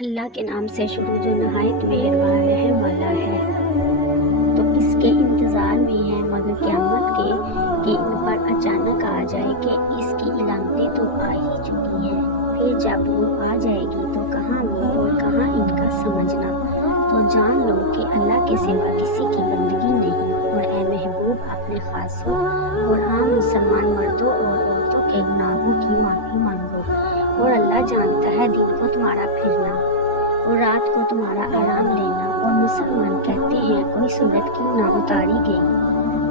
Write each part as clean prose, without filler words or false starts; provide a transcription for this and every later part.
اللہ کے نام سے شروع جو نہایت مہربان رحم والا ہے۔ تو اس کے انتظار میں ہیں مگر قیامت کے کہ ان پر اچانک آ جائے کہ اس کی علامتیں تو آ ہی چکی ہیں۔ پھر جب وہ آ جائے گی تو کہاں وہ اور کہاں ان کا سمجھنا۔ تو جان لو کہ اللہ کے سوا کسی کی بندگی نہیں، اور اے محبوب اپنے خاصوں اور عام مسلمان مردوں اور عورتوں کے گناہوں کی معافی مانگو، اور اللہ جانتا ہے دن کو تمہارا پھرنا اور رات کو تمہارا آرام لینا۔ اور مسلمان کہتے ہیں کوئی صورت کیوں نہ اتاری گئی؟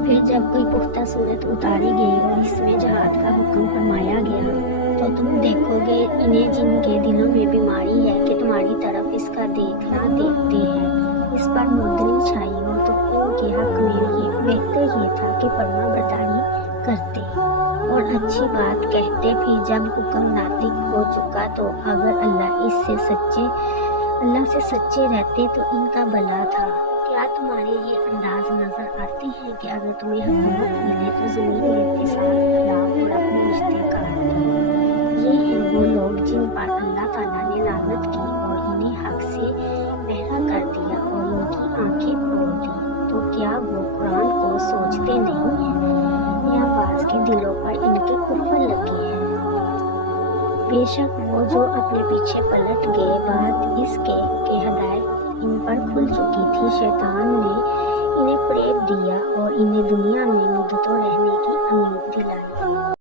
پھر جب کوئی پختہ صورت اتاری گئی اور اس میں جہاد کا حکم فرمایا گیا تو تم دیکھو گے انہیں جن کے دلوں میں بیماری ہے کہ تمہاری طرف اس کا دیکھنا دیکھتے ہیں، اس پر مدری چھائی ہو، تو ان کے حق میں یہ بہتر یہ تھا کہ فرما برداری کرتے اور اچھی بات کہتے۔ پھر جب حکم ناطق ہو چکا تو اگر اللہ سے سچے رہتے تو ان کا بھلا تھا۔ کیا تمہارے یہ انداز نظر آتے ہیں کہ اگر تمہیں حکومت ملے تو زمین میں فساد پھیلاؤ اور اپنے رشتے کاٹتے؟ یہ ہیں وہ لوگ جن پر اللہ تعالیٰ نے لعنت کی اور انہیں حق سے بہرا کر دیا اور ان کی آنکھیں کھول دی۔ تو کیا وہ قرآن کو سوچتے نہیں ہیں یا بعض کے دلوں پر ان کے کفر لگے ہیں؟ بے شک وہ جو اپنے پیچھے پلٹ گئے بعد اس کے کہ ہدایت ان پر کھل چکی تھی، شیطان نے انہیں فریب دیا اور انہیں دنیا میں مدتوں رہنے کی امید دلائی۔